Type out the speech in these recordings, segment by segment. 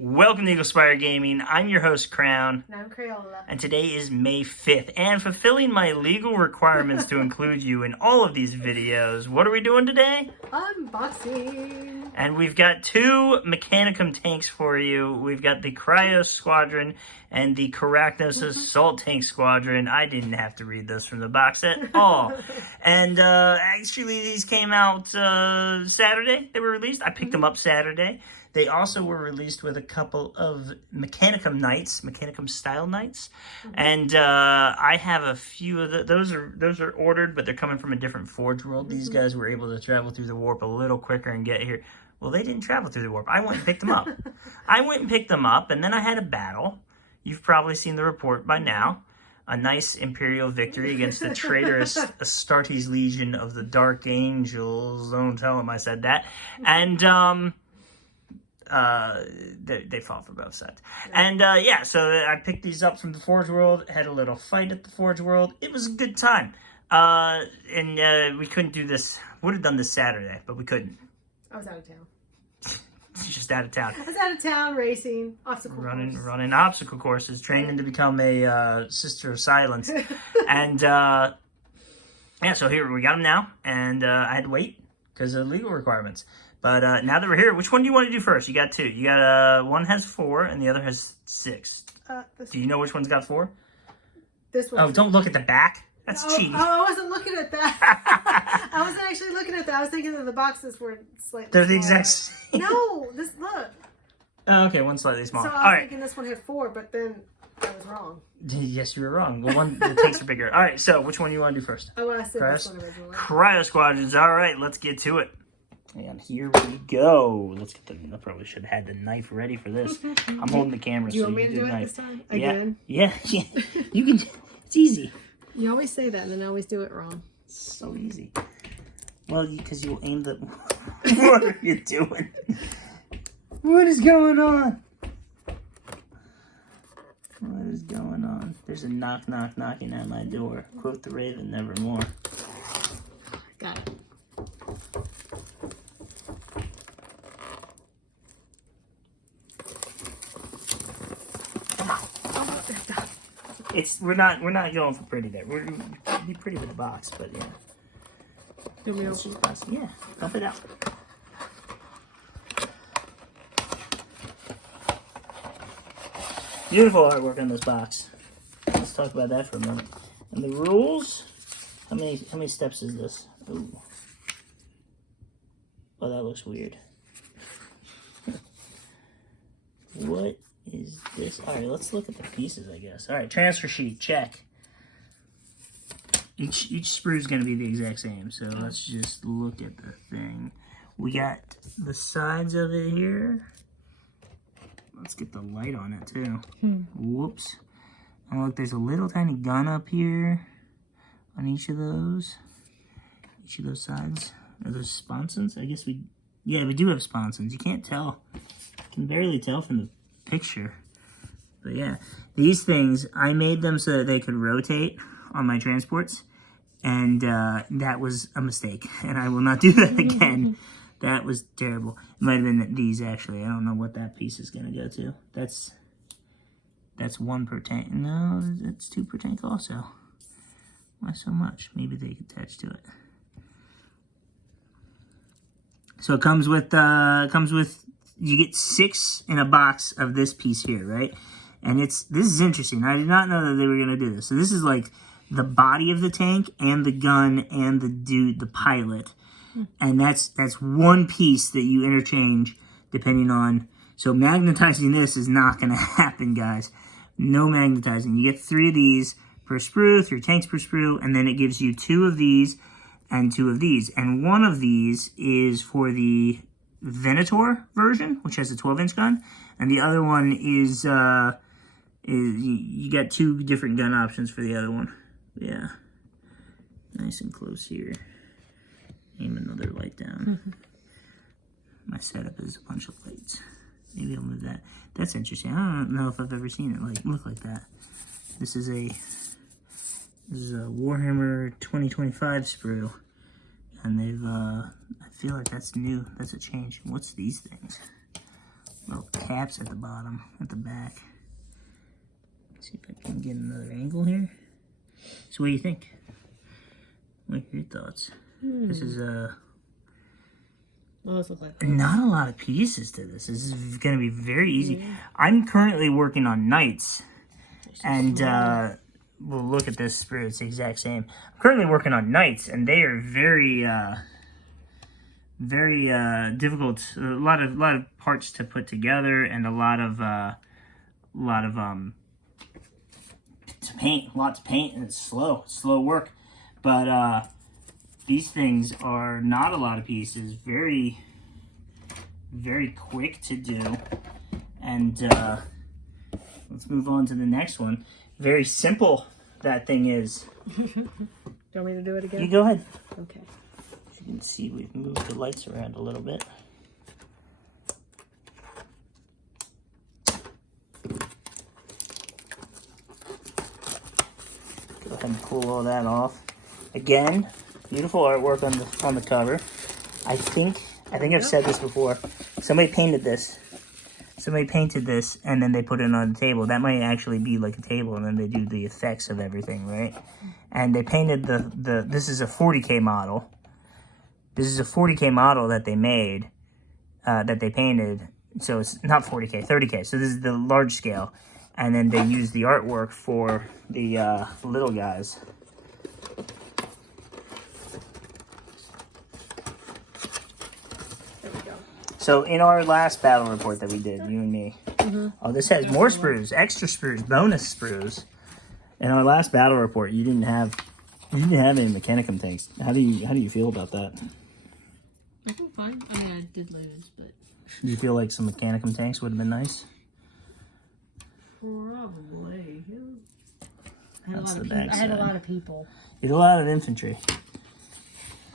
Welcome to Eagle Spire Gaming. I'm your host, Crayon. And I'm Crayola. And today is May 5th. And fulfilling my legal requirements to include you in all of these videos, what are we doing today? Unboxing. And we've got two Mechanicum tanks for you. We've got the Krios Squadron and the Karachi Assault Tank Squadron. I didn't have to read those from the box at all. And actually, these came out Saturday. They were released. I picked them up Saturday. They also were released with a couple of Mechanicum nights, Mechanicum style nights, and I have a few of those are ordered, but they're coming from a different Forge World. These guys were able to travel through the warp a little quicker and get here. Well, they didn't travel through the warp. I went and picked them up. And then I had a battle. You've probably seen the report by now. A nice Imperial victory against the traitorous Astartes Legion of the Dark Angels. Don't tell them I said that. And they fall for both sides. And yeah, so I picked these up from the Forge World, had a little fight at the Forge World. It was a good time. And we couldn't do this. Would have done this Saturday, but we couldn't. I was out of town. Just out of town. I was out of town racing, running obstacle courses, training to become a Sister of Silence. And yeah, so here we got them now, and I had to wait because of legal requirements. But now that we're here, which one do you want to do first? You got two. You got one has 4 and the other has 6. Do you know which one's got 4? This one. Oh, don't look at the back. That's cheating. Oh, I wasn't looking at that. I wasn't actually looking at that. I was thinking that the boxes were slightly They're the smaller. exact same. No, look. Oh, okay, one's slightly smaller. So I was thinking this one had 4, but then I was wrong. Yes, you were wrong. The tanks are bigger. All right, so which one do you want to do first? Oh, I said this one originally. Cryo Squadrons. All right, let's get to it. And here we go. Let's get I probably should have had the knife ready for this. I'm holding the camera. Do you want me to do it this time? Again? Yeah. You can. It's easy. You always say that, and then I always do it wrong. It's so easy. Well, because you'll aim the. What are you doing? What is going on? What is going on? There's a knock knocking at my door. Quote the Raven, nevermore. Got it. We're not going for pretty there. We're gonna be pretty with the box, but yeah. Do we open it? Yeah, dump it out. Beautiful artwork on this box. Let's talk about that for a minute. And the rules. How many steps is this? Ooh. Oh, that looks weird. What is this? All right, let's look at the pieces, I guess. All right, transfer sheet, check. Each sprue is going to be the exact same, so let's just look at the thing. We got the sides of it here. Let's get the light on it, too. Whoops. And look, there's a little tiny gun up here on each of those sides. Are those sponsons? I guess we do have sponsons. You can't tell. You can barely tell from the picture. But yeah, these things, I made them so that they could rotate on my transports, and that was a mistake, and I will not do that again. That was terrible. It might have been these, actually. I don't know what that piece is going to go to. That's 1 per tank. No, it's 2 per tank also. Why so much? Maybe they could attach to it. So it comes with you get 6 in a box of this piece here, right? And this is interesting. I did not know that they were going to do this. So this is like the body of the tank and the gun and the pilot. And that's 1 piece that you interchange depending on. So magnetizing this is not going to happen, guys. No magnetizing. You get 3 of these per sprue, 3 tanks per sprue, and then it gives you 2 of these and 2 of these. And 1 of these is for the Venator version, which has a 12-inch gun, and the other one is you got 2 different gun options for the other one. Yeah, nice and close here. Aim another light down. My setup is a bunch of lights. Maybe I'll move that. That's interesting. I don't know if I've ever seen it look like that. This is a Warhammer 2025 sprue. And they've, I feel like that's new. That's a change. What's these things? little caps at the bottom, at the back. Let's see if I can get another angle here. So what do you think? What are your thoughts? This is What does it look like? not a lot of pieces to this. This is going to be very easy. I'm currently working on knights, and we'll look at this sprue. It's the exact same. I'm currently working on knights, and they are very, very difficult. A lot of parts to put together, and a lot of to paint. A lot to paint, and it's slow work. But these things are not a lot of pieces. Very, very quick to do. And let's move on to the next one. Very simple that thing is. Do you want me to do it again? You go ahead. Okay. As you can see, we've moved the lights around a little bit. Go ahead and pull all that off. Again, beautiful artwork on the cover. I think I've said this before. Somebody painted this. Somebody painted this, and then they put it on the table. That might actually be like a table, and then they do the effects of everything, right? And they painted this is a 40K model. This is a 40K model that they made, that they painted. So it's not 40K, 30K. So this is the large scale. And then they used the artwork for the little guys. So in our last battle report that we did, you and me, oh, this has more sprues, extra sprues, bonus sprues. In our last battle report, you didn't have any Mechanicum tanks. How do you feel about that? I feel fine. I mean, I did lose, but Do you feel like some Mechanicum tanks would have been nice? probably. That's the I back had a side. lot of people. You had a lot of infantry.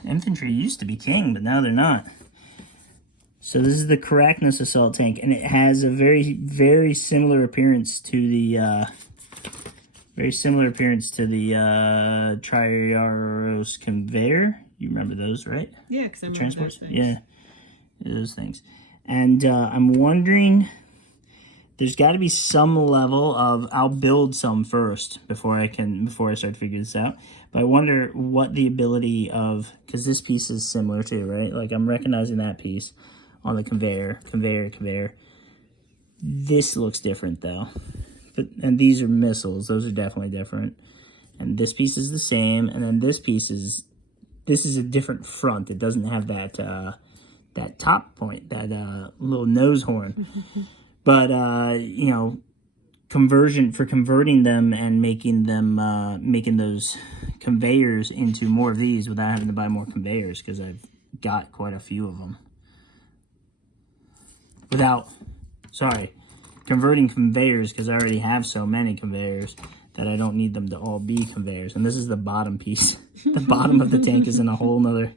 Infantry used to be king, but now they're not. So this is the Karachi assault tank, and it has a very, very similar appearance to the Triaros conveyor. You remember those, right? Yeah, because I'm Transports. Yeah, those things. And I'm wondering, there's got to be some level of. I'll build some first before I start to figure this out. But I wonder what the ability of, because this piece is similar too, right? Like I'm recognizing that piece on the conveyor. This looks different though. And these are missiles. Those are definitely different. And this piece is the same. And then this is a different front. It doesn't have that that top point, that little nose horn. But you know, converting them and making those conveyors into more of these without having to buy more conveyors, because I've got quite a few of them. Converting conveyors, because I already have so many conveyors that I don't need them to all be conveyors. And this is the bottom piece. The bottom of the tank is in a whole nother.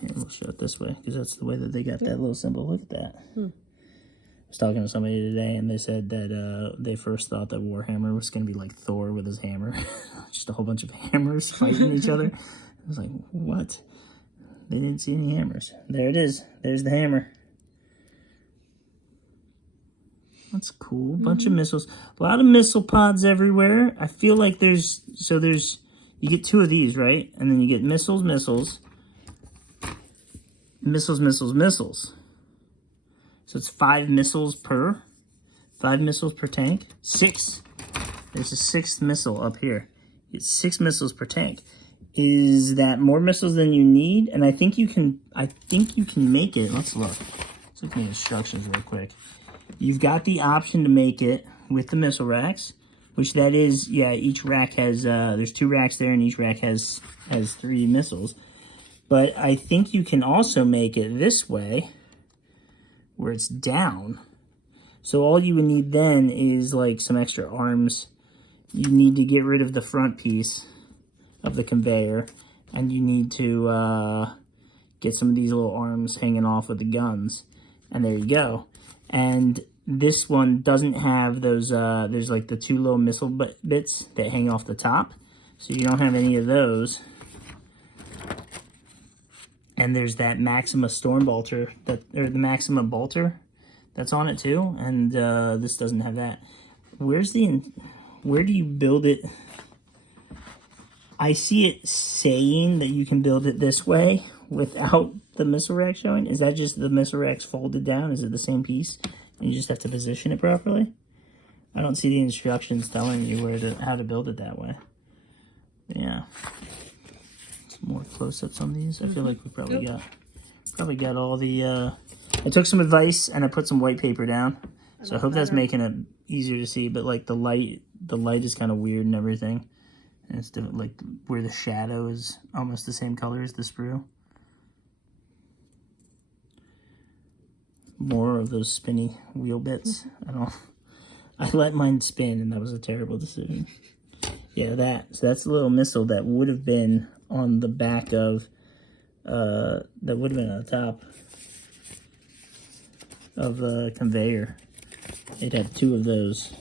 Here, we'll show it this way, because that's the way that they got that little symbol. Look at that. I was talking to somebody today, and they said that they first thought that Warhammer was going to be like Thor with his hammer. Just a whole bunch of hammers fighting each other. I was like, what? They didn't see any hammers. There it is. There's the hammer. That's cool. Bunch of missiles. A lot of missile pods everywhere. I feel like you get 2 of these, right? And then you get missiles. So it's 5 missiles per tank. 6. There's a 6th missile up here. You get 6 missiles per tank. Is that more missiles than you need? And I think you can make it. Let's look. Let's look at the instructions real quick. You've got the option to make it with the missile racks, which that is, yeah, each rack has, there's 2 racks there, and each rack has 3 missiles. But I think you can also make it this way, where it's down. So all you would need then is like some extra arms. You need to get rid of the front piece of the conveyor, and you need to get some of these little arms hanging off with the guns. And there you go. And this one doesn't have those, there's like the 2 little missile bits that hang off the top. So you don't have any of those. And there's that Maxima Storm Bolter, or the Maxima Bolter that's on it too. And this doesn't have that. Where do you build it? I see it saying that you can build it this way without the missile rack showing. Is that just the missile racks folded down? Is it the same piece? And you just have to position it properly? I don't see the instructions telling you how to build it that way. Yeah. Some more close-ups on these. I feel like we probably got all the I took some advice and I put some white paper down. So I hope that's making it easier to see, but like the light is kind of weird and everything. And it's different, like where the shadow is almost the same color as the sprue. More of those spinny wheel bits. I let mine spin and that was a terrible decision. Yeah, so that's a little missile that would have been on the back of, that would have been on the top of the conveyor. It had 2 of those.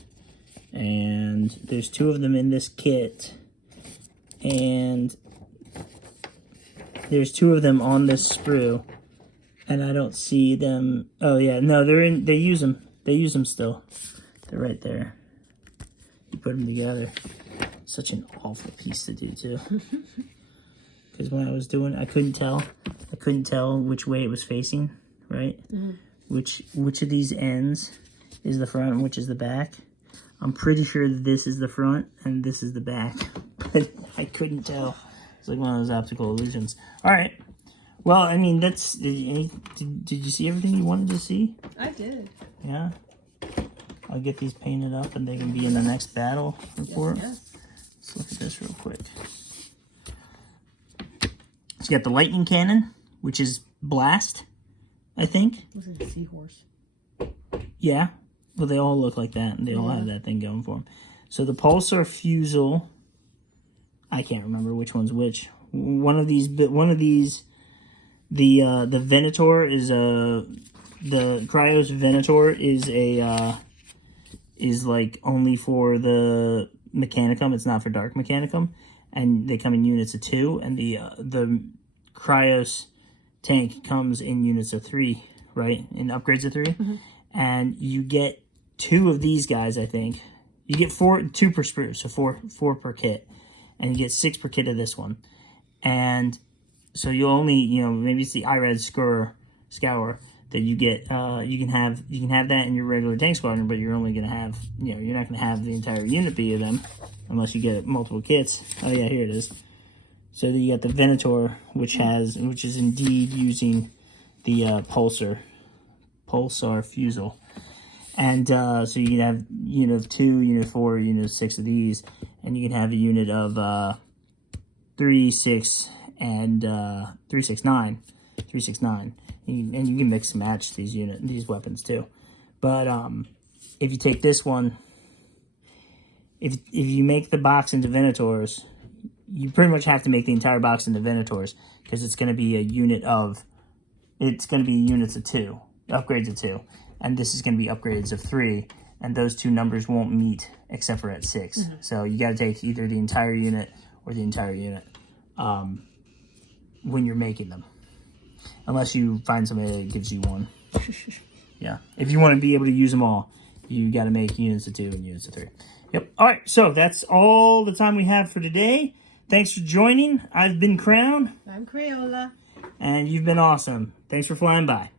And there's 2 of them in this kit. And there's 2 of them on this sprue. And I don't see them. Oh yeah, no, they use them. They use them still. They're right there. You put them together. Such an awful piece to do too. Because when I was doing, I couldn't tell which way it was facing, right? Mm-hmm. Which of these ends is the front and which is the back. I'm pretty sure this is the front and this is the back, but I couldn't tell. It's like one of those optical illusions. All right. Well, I mean, did you see everything you wanted to see? I did. Yeah. I'll get these painted up and they can be in the next battle report. Yes. Let's look at this real quick. So you got the lightning cannon, which is blast, I think. Looks like a seahorse. Yeah. Well, they all look like that, and they all have that thing going for them. So the pulsar fusel, I can't remember which one's which. One of these, the Venator is the Krios Venator is like only for the Mechanicum. It's not for Dark Mechanicum, and they come in units of 2. And the Krios tank comes in units of 3, right? In upgrades of 3, and you get 2 of these guys. I think you get 2 per sprue, so 4 per kit, and you get 6 per kit of this one. And so you only, maybe it's the IRAD scour that you get. You can have that in your regular tank squadron, but you're only gonna have, you're not gonna have the entire unit be of them unless you get multiple kits. Oh yeah, here it is. So then you got the Venator, which is indeed using the pulsar fusel, and so you can have unit of 2, unit of 4, unit of 6 of these, and you can have a unit of 3, 6, and 3, 6, 9, and you can mix and match these weapons too. But if you take this one, if you make the box into Venators, you pretty much have to make the entire box into Venators, because it's going to be units of 2, upgrades of 2, and this is going to be upgrades of 3, and those 2 numbers won't meet except for at 6. So you got to take either the entire unit or the entire unit when you're making them, unless you find somebody that gives you one. Yeah, if you want to be able to use them all, you got to make units of 2 and units of 3. Yep. All right, so that's all the time we have for today. Thanks for joining. I've been Crayon. I'm Crayola. And you've been awesome. Thanks for flying by.